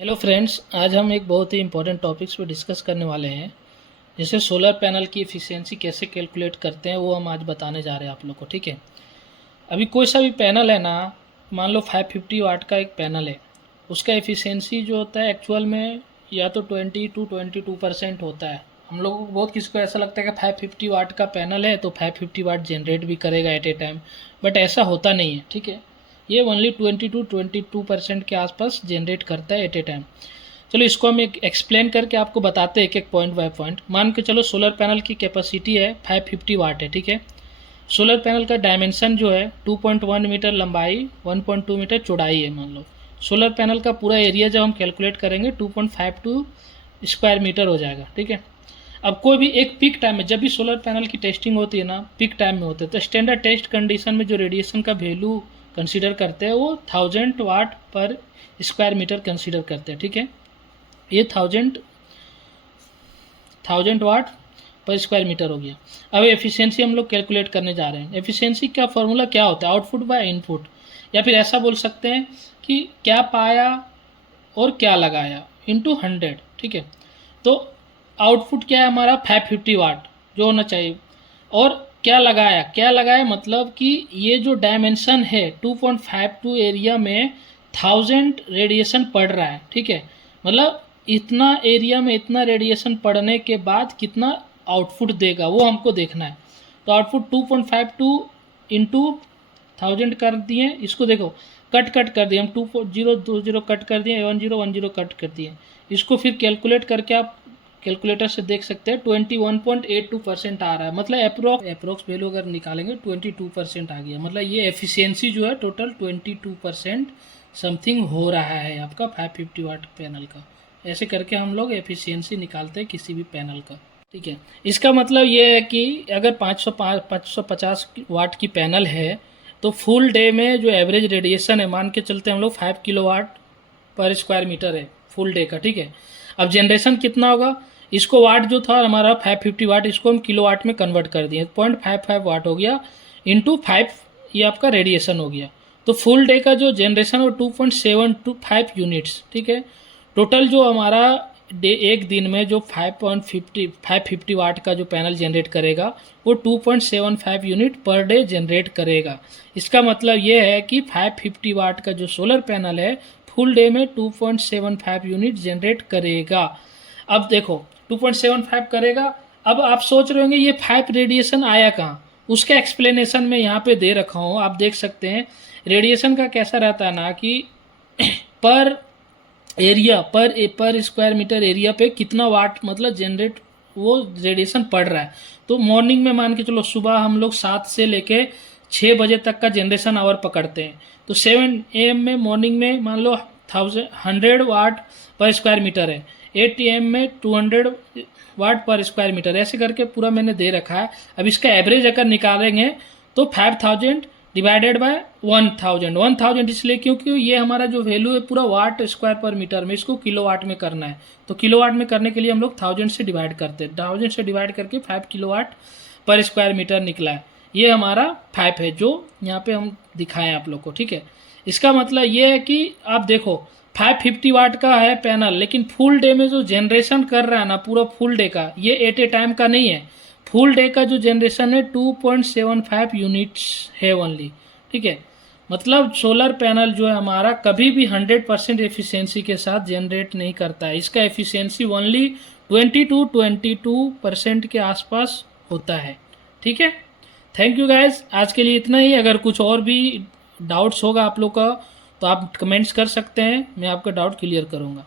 Hello friends, आज हम एक बहुत ही इंपॉर्टेंट टॉपिक्स पे डिस्कस करने वाले हैं। जैसे सोलर पैनल की एफिशिएंसी कैसे कैलकुलेट करते हैं वो हम आज बताने जा रहे हैं आप लोग को। ठीक है, अभी कोई सा भी पैनल है ना, मान लो 550 वाट का एक पैनल है, उसका एफिशिएंसी जो होता है एक्चुअल में या तो 20 to 22% होता है। हम लोगों को बहुत किसी को ऐसा लगता है कि 550 वाट का पैनल है तो 550 वाट जनरेट भी करेगा एट ए टाइम, बट ऐसा होता नहीं है। ठीक है, ये ओनली 20 to 22% के आसपास जनरेट करता है एट ए टाइम। चलो इसको हम एक एक्सप्लेन करके आपको बताते हैं एक एक पॉइंट बाय पॉइंट। मान के चलो सोलर पैनल की कैपेसिटी है 550 वाट है। ठीक है, सोलर पैनल का डायमेंशन जो है 2.1 मीटर लंबाई, 1.2 मीटर चौड़ाई है। मान लो सोलर पैनल का पूरा एरिया जब हम कैलकुलेट करेंगे 2.52 स्क्वायर मीटर हो जाएगा। ठीक है, अब कोई भी एक पीक टाइम में, जब भी सोलर पैनल की टेस्टिंग होती है ना, पीक टाइम में होते हैं, तो स्टैंडर्ड टेस्ट कंडीशन में जो रेडिएशन का वैल्यू कंसीडर करते हैं वो 1000 वाट पर स्क्वायर मीटर कंसीडर करते हैं। ठीक है, ये 1000 वाट पर स्क्वायर मीटर हो गया। अब एफिशिएंसी हम लोग कैलकुलेट करने जा रहे हैं। एफिशिएंसी का फॉर्मूला क्या होता है? आउटपुट बाय इनपुट, या फिर ऐसा बोल सकते हैं कि क्या पाया और क्या लगाया इंटू 100। ठीक है, तो आउटपुट क्या है हमारा? 550 वाट जो होना चाहिए, और क्या लगाया मतलब कि ये जो डायमेंशन है 2.52 एरिया में 1000 रेडिएशन पड़ रहा है। ठीक है, मतलब इतना एरिया में इतना रेडिएशन पड़ने के बाद कितना आउटपुट देगा वो हमको देखना है। तो आउटपुट 2.52 इंटू 1000 कर दिए, इसको देखो कट कर दिए हम, 2020 कट कर दिए, 1010 कट कर दिए। इसको फिर कैलकुलेट करके आप कैलकुलेटर से देख सकते हैं 21.82% आ रहा है। मतलब अप्रोक्स वैल्यू अगर निकालेंगे 22% आ गया। मतलब ये एफिशिएंसी जो है टोटल 22% समथिंग हो रहा है आपका 550 वाट पैनल का। ऐसे करके हम लोग एफिशिएंसी निकालते हैं किसी भी पैनल का। ठीक है, इसका मतलब ये है कि अगर 550 वाट की पैनल है तो फुल डे में जो एवरेज रेडिएशन है, मान के चलते हम लोग 5 किलो वाट पर स्क्वायर मीटर है फुल डे का। ठीक है, अब जनरेशन कितना होगा? इसको वाट जो था हमारा 550 वाट, इसको हम किलो वाट में कन्वर्ट कर दिए, 0.55 वाट हो गया इंटू 5, ये आपका रेडिएशन हो गया। तो फुल डे का जो जनरेशन है 2.725 यूनिट्स। ठीक है, टोटल जो हमारा डे एक दिन में जो 550 वाट का जो पैनल जनरेट करेगा वो 2.75 यूनिट पर डे जनरेट करेगा। इसका मतलब ये है कि 550 वाट का जो सोलर पैनल है फुल डे में 2.75 यूनिट जनरेट करेगा। अब देखो 2.75 करेगा। अब आप सोच रहे होंगे ये 5 रेडिएशन आया कहाँ? उसका एक्सप्लेनेशन मैं यहाँ पे दे रखा हूँ, आप देख सकते हैं। रेडिएशन का कैसा रहता है ना कि पर एरिया पर स्क्वायर मीटर एरिया पे कितना वाट मतलब जनरेट वो रेडिएशन पड़ रहा है। तो मॉर्निंग में मान के चलो सुबह हम लोग 7 से लेके 6 बजे तक का जनरेशन आवर पकड़ते हैं। तो 7 AM में मॉर्निंग में मान लो 100 वाट पर स्क्वायर मीटर है, 8 AM में 200 वाट पर स्क्वायर मीटर, ऐसे करके पूरा मैंने दे रखा है। अब इसका एवरेज अगर निकालेंगे तो 5000 डिवाइडेड बाय 1000 इसलिए क्योंकि ये हमारा जो वैल्यू है पूरा वाट स्क्वायर पर मीटर में, इसको किलो वाट में करना है। तो किलो वाट में करने के लिए हम लोग 1000 से डिवाइड करते हैं, 1000 से डिवाइड करके 5 किलो वाट पर स्क्वायर मीटर निकला है। ये हमारा 5 है जो यहाँ पे हम दिखाएं आप लोग को। ठीक है, इसका मतलब ये है कि आप देखो 550 वाट का है पैनल, लेकिन फुल डे में जो जनरेशन कर रहा है ना पूरा फुल डे का, ये एट ए टाइम का नहीं है। फुल डे का जो जनरेशन है 2.75 यूनिट्स है ओनली। ठीक है, मतलब सोलर पैनल जो है हमारा कभी भी 100% एफिशिएंसी के साथ जनरेट नहीं करता है। इसका एफिशिएंसी ओनली 20 to 22% के आसपास होता है। ठीक है, थैंक यू गाइज, आज के लिए इतना ही। अगर कुछ और भी डाउट्स होगा आप लोग का तो आप कमेंट्स कर सकते हैं, मैं आपका डाउट क्लियर करूँगा।